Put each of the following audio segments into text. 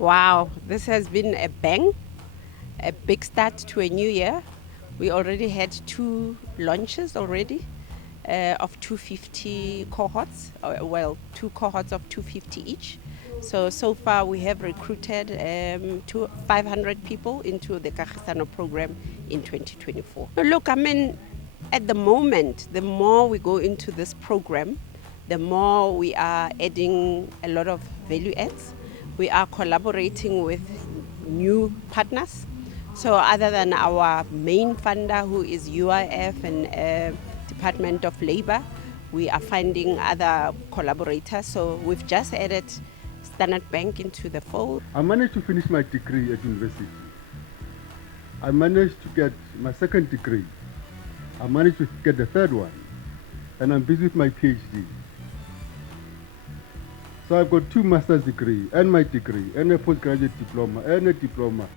Wow, this has been a bang, a big start to a new year. We already had 2 launches already of 250 cohorts, well, 2 cohorts of 250 each. So far we have recruited 500 people into the Kagisano program in 2024. Look, I mean, at the moment, the more we go into this program, the more we are adding a lot of value adds. We are collaborating with new partners. So other than our main funder, who is UIF and Department of Labour, we are finding other collaborators. So we've just added Standard Bank into the fold. I managed to finish my degree at university. I managed to get my second degree. I managed to get the third one. And I'm busy with my PhD. So I've got 2 master's degrees and my degree and a postgraduate diploma and a diploma.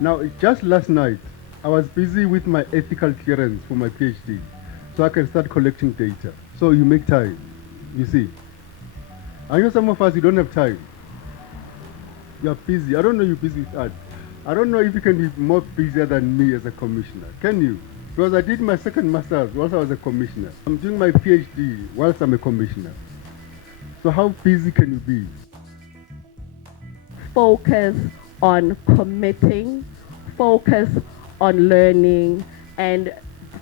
Now, just last night, I was busy with my ethical clearance for my PhD, so I can start collecting data. So you make time, you see. I know some of us, you don't have time. You're busy. I don't know you're busy with art. I don't know if you can be more busier than me as a commissioner. Can you? Because I did my second master's whilst I was a commissioner. I'm doing my PhD whilst I'm a commissioner. So how busy can you be? Focus on committing, focus on learning, and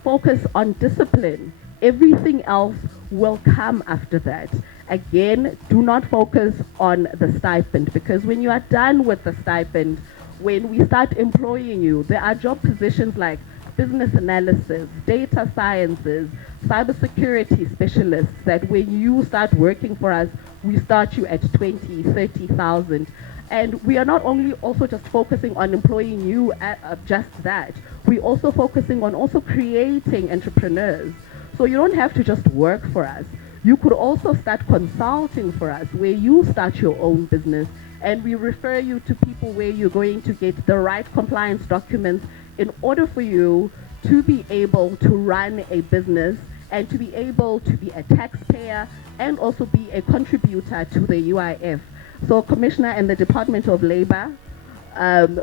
focus on discipline. Everything else will come after that. Again, do not focus on the stipend, because when you are done with the stipend, when we start employing you, there are job positions like business analysis, data sciences, cybersecurity specialists that when you start working for us, we start you at 20, 30,000. And we are not only also just focusing on employing you at just that, we're also focusing on also creating entrepreneurs. So you don't have to just work for us. You could also start consulting for us, where you start your own business, and we refer you to people where you're going to get the right compliance documents in order for you to be able to run a business and to be able to be a taxpayer and also be a contributor to the UIF. So Commissioner and the Department of Labour,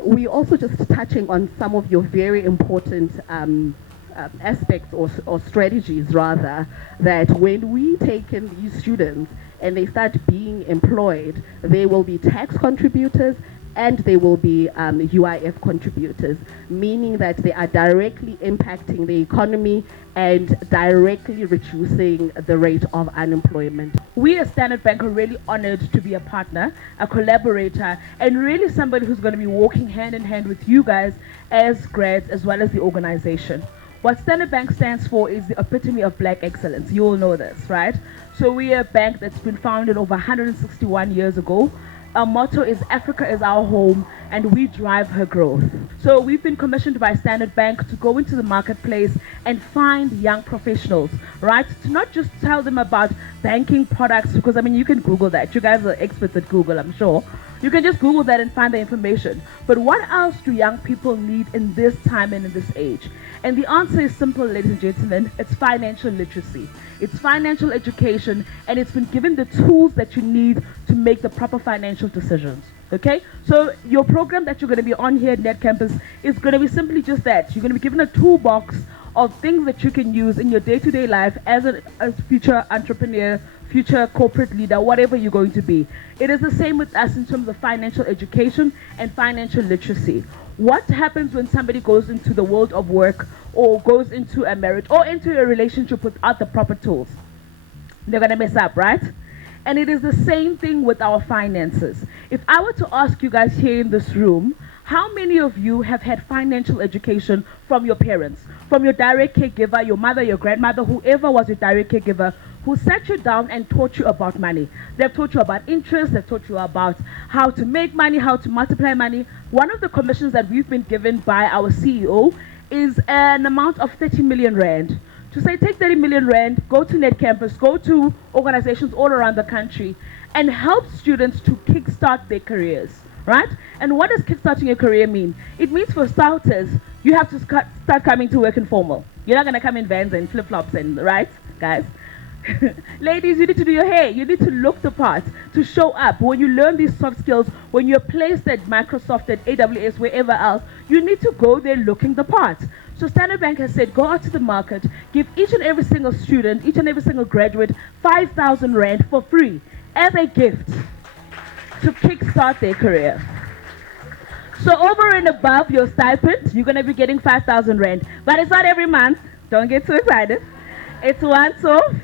we also just touching on some of your very important aspects or strategies rather, that when we take in these students and they start being employed, they will be tax contributors and they will be UIF contributors, meaning that they are directly impacting the economy and directly reducing the rate of unemployment. We as Standard Bank are really honored to be a partner, a collaborator, and really somebody who's going to be walking hand in hand with you guys as grads as well as the organization. What Standard Bank stands for is the epitome of black excellence. You all know this, right? So we are a bank that's been founded over 161 years ago. Our motto is Africa is our home, and we drive her growth. So we've been commissioned by Standard Bank to go into the marketplace and find young professionals, right? To not just tell them about banking products, because I mean, you can Google that. You guys are experts at Google, I'm sure. You can just Google that and find the information. But what else do young people need in this time and in this age? And the answer is simple, ladies and gentlemen. It's financial literacy. It's financial education, and it's been given the tools that you need to make the proper financial decisions. Okay? So your program that you're going to be on here at NetCampus is going to be simply just that. You're going to be given a toolbox of things that you can use in your day-to-day life as a future entrepreneur, future corporate leader, whatever you're going to be. It is the same with us in terms of financial education and financial literacy. What happens when somebody goes into the world of work or goes into a marriage or into a relationship without the proper tools? They're going to mess up, right? And it is the same thing with our finances. If I were to ask you guys here in this room, how many of you have had financial education from your parents, from your direct caregiver, your mother, your grandmother, whoever was your direct caregiver, who sat you down and taught you about money? They've taught you about interest, they've taught you about how to make money, how to multiply money. One of the commissions that we've been given by our CEO is an amount of 30 million rand. To say, take 30 million rand, go to NetCampus, go to organizations all around the country, and help students to kickstart their careers, right? And what does kickstarting your career mean? It means, for starters, you have to start coming to work informal. You're not going to come in vans and flip-flops, and right, guys? Ladies, you need to do your hair. You need to look the part, to show up. When you learn these soft skills, when you're placed at Microsoft, at AWS, wherever else, you need to go there looking the part. So Standard Bank has said, go out to the market, give each and every single student, each and every single graduate 5,000 Rand for free as a gift to kickstart their career. So over and above your stipend, you're going to be getting 5,000 Rand. But it's not every month. Don't get too excited. It's once off.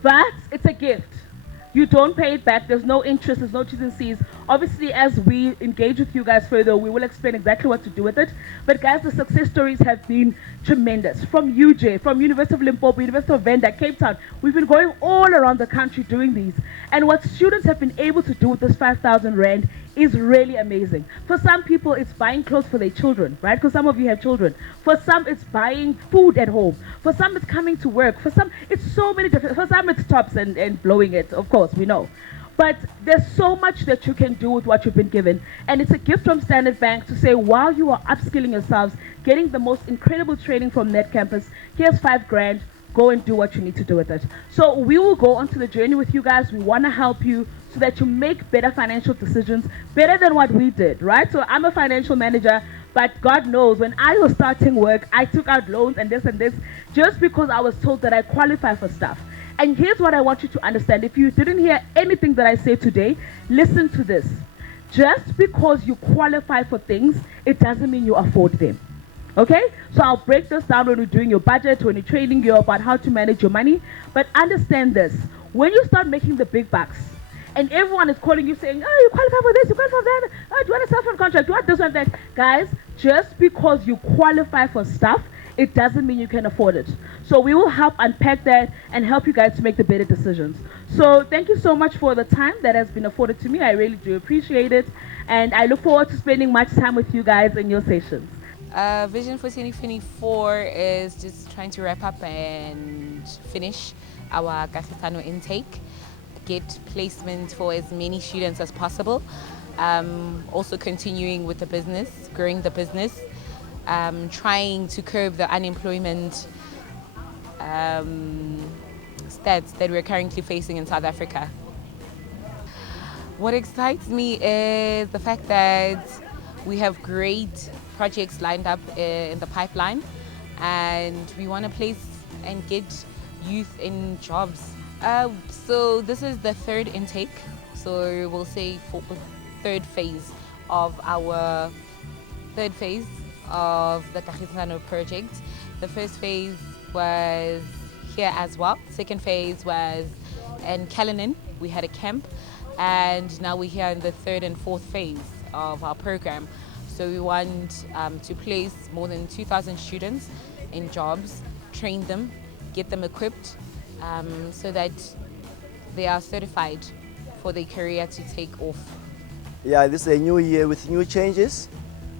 But it's a gift. You don't pay it back. There's no interest. There's no T's and C's. Obviously, as we engage with you guys further, we will explain exactly what to do with it. But guys, the success stories have been tremendous. From UJ, from University of Limpopo, University of Venda, Cape Town. We've been going all around the country doing these. And what students have been able to do with this 5,000 Rand is really amazing. For some people, it's buying clothes for their children, right? Because some of you have children. For some, it's buying food at home. For some, it's coming to work. For some, it's so many different. For some, it's tops and blowing it, of course, we know. But there's so much that you can do with what you've been given. And it's a gift from Standard Bank to say, while you are upskilling yourselves, getting the most incredible training from NetCampus, here's 5 grand. Go and do what you need to do with it. So we will go onto the journey with you guys. We want to help you so that you make better financial decisions, better than what we did, right? So I'm a financial manager, but God knows when I was starting work, I took out loans and this, just because I was told that I qualify for stuff. And here's what I want you to understand. If you didn't hear anything that I say today, listen to this. Just because you qualify for things, it doesn't mean you afford them. Okay? So I'll break this down when you're doing your budget, when you're training you about how to manage your money. But understand this. When you start making the big bucks, and everyone is calling you saying, oh, you qualify for this, you qualify for that, oh, do you want a self-employed contract, do you want this, one, that? Guys, just because you qualify for stuff, it doesn't mean you can afford it. So we will help unpack that and help you guys to make the better decisions. So thank you so much for the time that has been afforded to me. I really do appreciate it. And I look forward to spending much time with you guys in your sessions. Vision for 2024 is just trying to wrap up and finish our Kagisano intake, get placement for as many students as possible, also continuing with the business, growing the business, trying to curb the unemployment stats that we're currently facing in South Africa. What excites me is the fact that we have great projects lined up in the pipeline, and we want to place and get youth in jobs. So this is the third intake, so we'll say third phase of the Kagisano project. The first phase was here as well. Second phase was in Callanan. We had a camp, and now we're here in the third and fourth phase of our program. So we want to place more than 2,000 students in jobs, train them, get them equipped so that they are certified for their career to take off. Yeah, this is a new year with new changes.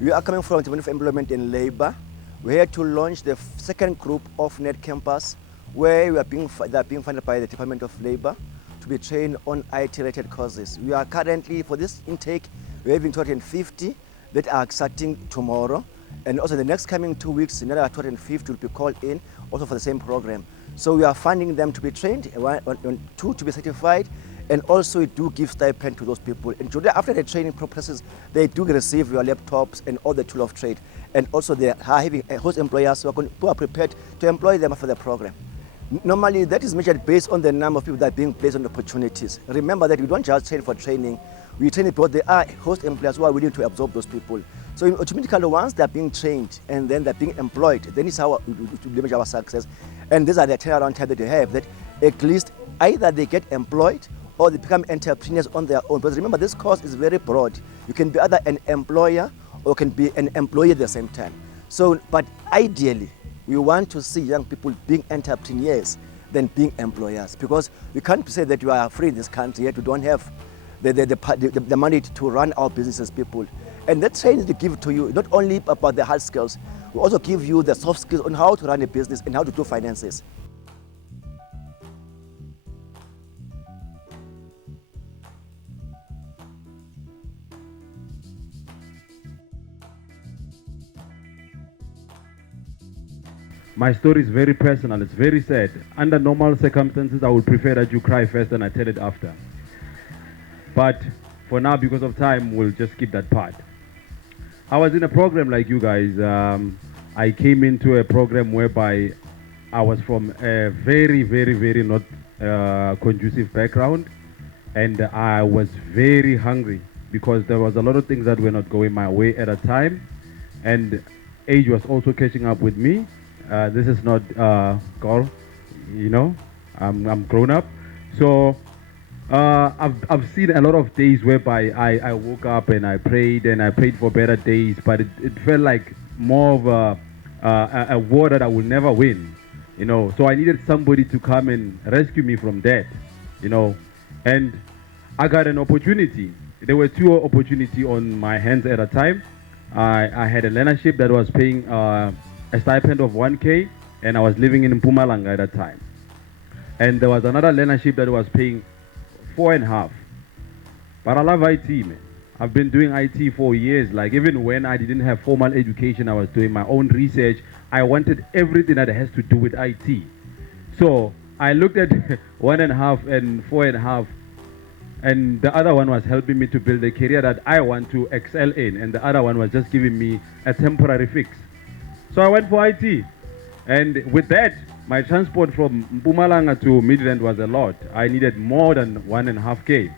We are coming from the Department of Employment and Labour. We're here to launch the second group of NetCampus, where they are being funded by the Department of Labour to be trained on IT-related courses. We are currently, for this intake, we're having 250 that are starting tomorrow. And also the next coming 2 weeks, another 250 will be called in, also for the same program. So we are funding them to be trained, two to be certified, and also we do give stipend to those people. And after the training processes, they do receive your laptops and all the tool of trade. And also they are having host employers who are prepared to employ them for the program. Normally, that is measured based on the number of people that are being placed on opportunities. Remember that we don't just train for training. We train because there are host employers who are willing to absorb those people. So automatically, once they're being trained and then they're being employed, then it's how we measure our success. And these are the turnaround time that they have, that at least either they get employed or they become entrepreneurs on their own. Because remember, this course is very broad. You can be either an employer or can be an employee at the same time. So, but ideally, we want to see young people being entrepreneurs than being employers, because we can't say that you are free in this country yet we don't have the money to run our businesses, people. And that training to give to you not only about the hard skills, we also give you the soft skills on how to run a business and how to do finances. My story is very personal. It's very sad. Under normal circumstances, I would prefer that you cry first and I tell it after. But for now, because of time, we'll just skip that part. I was in a program like you guys. I came into a program whereby I was from a very, very, very not conducive background, and I was very hungry because there was a lot of things that were not going my way at a time, and age was also catching up with me. This is not girl, you know, I'm grown up, so I've seen a lot of days whereby I woke up and I prayed for better days, but it felt like more of a war that I will never win, you know. So I needed somebody to come and rescue me from that, you know. And I got an opportunity. There were two opportunities on my hands at a time. I had a learnership that was paying a stipend of 1K, and I was living in Mpumalanga at that time. And there was another learnership that was paying 4.5. But I love IT, man. I've been doing IT for years. Like, even when I didn't have formal education, I was doing my own research. I wanted everything that has to do with IT. So I looked at 1.5 and 4.5, and the other one was helping me to build a career that I want to excel in, and the other one was just giving me a temporary fix. So I went for IT, and with that, my transport from Mpumalanga to Midland was a lot. I needed more than 1.5K.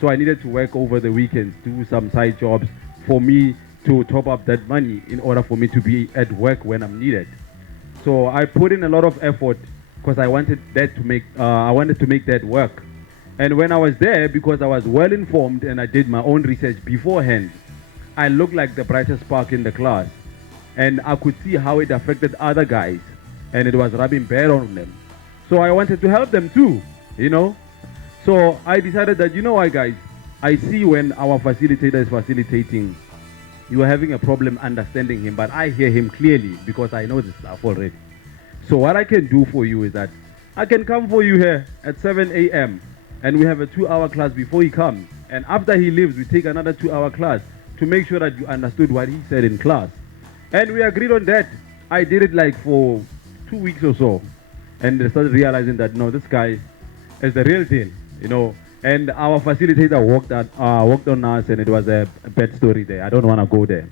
So I needed to work over the weekends, do some side jobs for me to top up that money in order for me to be at work when I'm needed. So I put in a lot of effort because I wanted that to make that work. And when I was there, because I was well informed and I did my own research beforehand, I looked like the brightest spark in the class. And I could see how it affected other guys, and it was rubbing bad on them. So I wanted to help them too, you know. So I decided that, you know what, guys, I see when our facilitator is facilitating, you are having a problem understanding him, but I hear him clearly because I know this stuff already. So what I can do for you is that I can come for you here at 7 a.m. and we have a 2-hour class before he comes. And after he leaves, we take another 2-hour class to make sure that you understood what he said in class. And we agreed on that. I did it like for 2 weeks or so. And they started realizing that, no, this guy is the real deal, you know. And our facilitator worked on us, and it was a bad story there. I don't want to go there.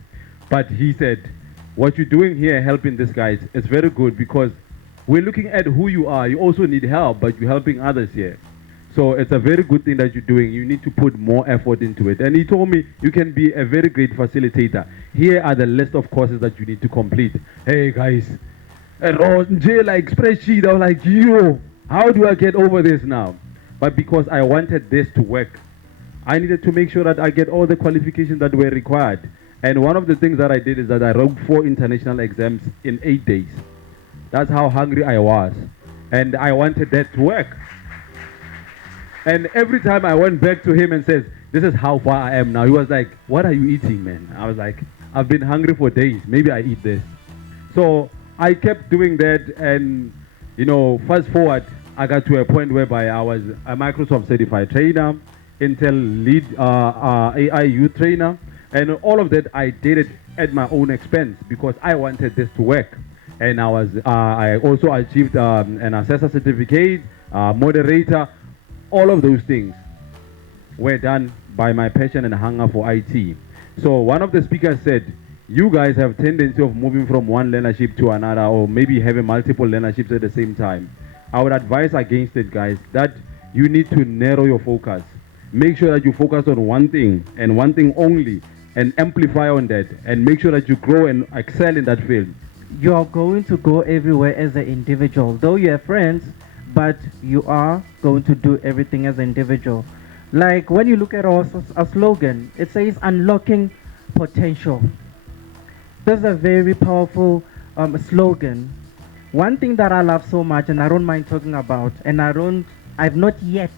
But he said, what you're doing here, helping these guys, is very good because we're looking at who you are. You also need help, but you're helping others here. So it's a very good thing that you're doing. You need to put more effort into it. And he told me you can be a very great facilitator. Here are the list of courses that you need to complete. Hey guys, and like spreadsheet, I was like, yo, how do I get over this now? But because I wanted this to work, I needed to make sure that I get all the qualifications that were required. And one of the things that I did is that I wrote 4 international exams in 8 days. That's how hungry I was. And I wanted that to work. And every time I went back to him and says, this is how far I am now, he was like, what are you eating, man? I was like, I've been hungry for days. Maybe I eat this. So I kept doing that, and, you know, fast forward, I got to a point whereby I was a Microsoft certified trainer, Intel lead AI youth trainer, and all of that I did it at my own expense because I wanted this to work. And I also achieved an assessor certificate, moderator. All of those things were done by my passion and hunger for IT. So one of the speakers said, you guys have tendency of moving from one learnership to another, or maybe having multiple learnerships at the same time. I would advise against it, guys, that you need to narrow your focus. Make sure that you focus on one thing and one thing only, and amplify on that, and make sure that you grow and excel in that field. You are going to go everywhere as an individual. Though you have friends, but you are going to do everything as an individual. Like when you look at our slogan, it says unlocking potential. That's a very powerful slogan. One thing that I love so much, and I don't mind talking about, and I've not yet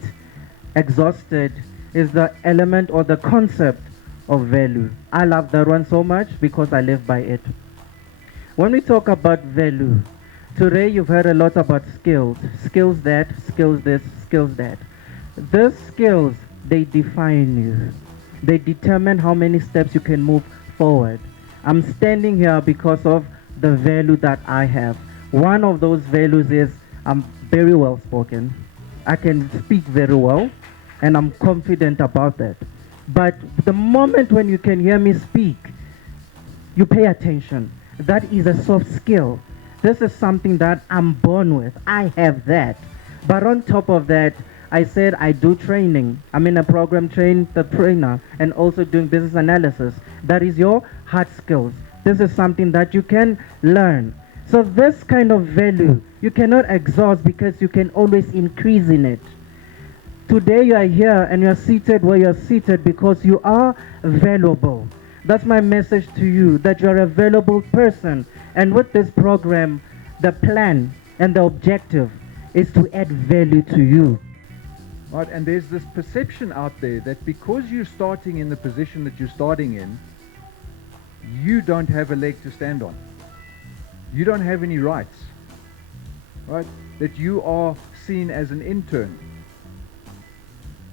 exhausted, is the element or the concept of value. I love that one so much because I live by it. When we talk about value, today you've heard a lot about skills. Skills that, skills this, skills that. These skills, they define you. They determine how many steps you can move forward. I'm standing here because of the value that I have. One of those values is I'm very well spoken. I can speak very well, and I'm confident about that. But the moment when you can hear me speak, you pay attention. That is a soft skill. This is something that I'm born with. I have that. But on top of that, I said I do training. I'm in a program the trainer and also doing business analysis. That is your hard skills. This is something that you can learn. So this kind of value, you cannot exhaust because you can always increase in it. Today you are here and you are seated where you are seated because you are valuable. That's my message to you, that you are a valuable person. And with this program, the plan and the objective is to add value to you. Right, and there's this perception out there that because you're starting in the position that you're starting in, you don't have a leg to stand on. You don't have any rights, right? That you are seen as an intern.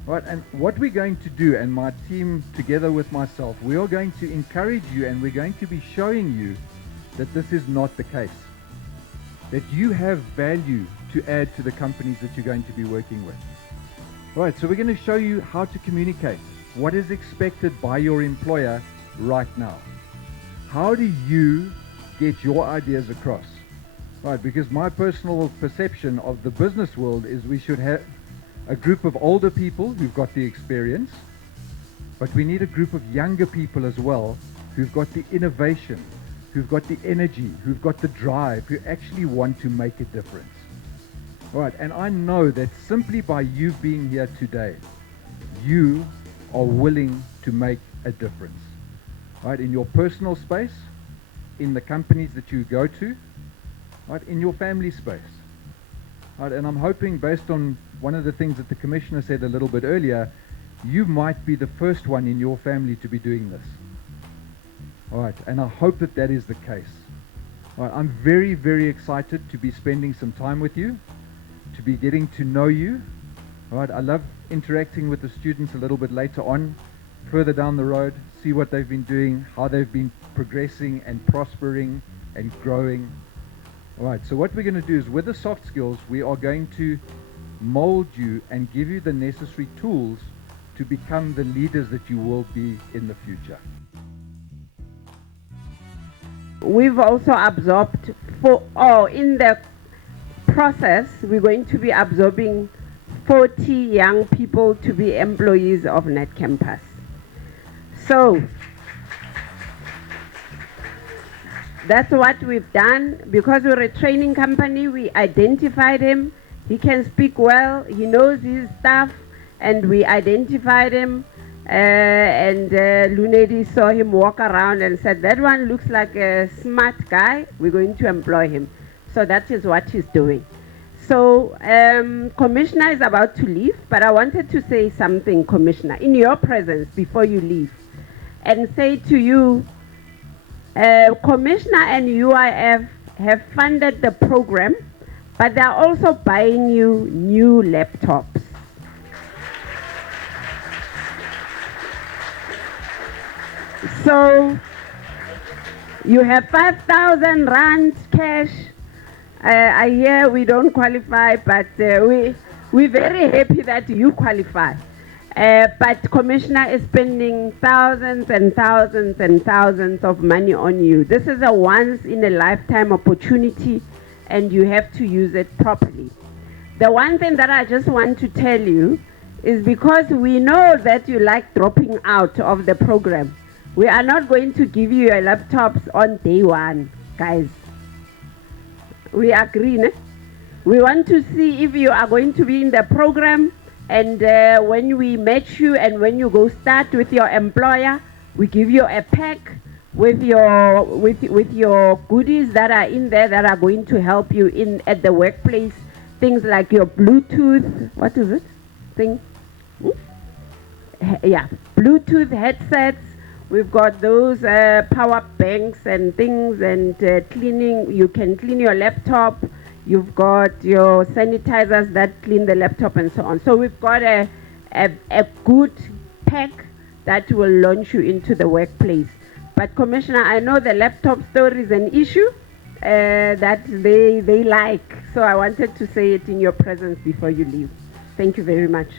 Right, and what we're going to do, and my team together with myself, we are going to encourage you and we're going to be showing you that this is not the case. That you have value to add to the companies that you're going to be working with. Right, so we're going to show you how to communicate, what is expected by your employer right now. How do you get your ideas across? Right, because my personal perception of the business world is we should have a group of older people who've got the experience, but we need a group of younger people as well who've got the innovation, who've got the energy, who've got the drive, who actually want to make a difference. Right, and I know that simply by you being here today, you are willing to make a difference. Right, in your personal space, in the companies that you go to, right, in your family space. Right, and I'm hoping, based on one of the things that the Commissioner said a little bit earlier, you might be the first one in your family to be doing this. All right, and I hope that that is the case. All right, I'm very, very excited to be spending some time with you, to be getting to know you. All right, I love interacting with the students a little bit later on, further down the road, see what they've been doing, how they've been progressing and prospering and growing. All right, so what we're going to do is, with the soft skills, we are going to mold you and give you the necessary tools to become the leaders that you will be in the future. We've also absorbed in the process, we're going to be absorbing 40 young people to be employees of NetCampus. So that's what we've done. Because we're a training company, we identified him. He can speak well, he knows his stuff, and we identified him. And Lunedi saw him walk around and said, that one looks like a smart guy, we're going to employ him. So that is what he's doing. So Commissioner is about to leave, but I wanted to say something, Commissioner, in your presence before you leave, and say to you, Commissioner and UIF have funded the program, but they're also buying you new laptops. So you have 5,000 rand cash. I hear we don't qualify, but we're very happy that you qualify. But Commissioner is spending thousands and thousands and thousands of money on you. This is a once-in-a-lifetime opportunity, and you have to use it properly. The one thing that I just want to tell you is, because we know that you like dropping out of the program, we are not going to give you your laptops on day one, guys. We agree, ne? We want to see if you are going to be in the program, and when we match you and when you go start with your employer, we give you a pack with your goodies that are in there that are going to help you in at the workplace. Things like your Bluetooth, what is it? Yeah, Bluetooth headsets. We've got those power banks and things, and cleaning. You can clean your laptop. You've got your sanitizers that clean the laptop and so on. So we've got a good pack that will launch you into the workplace. But Commissioner, I know the laptop story is an issue, that they like. So I wanted to say it in your presence before you leave. Thank you very much.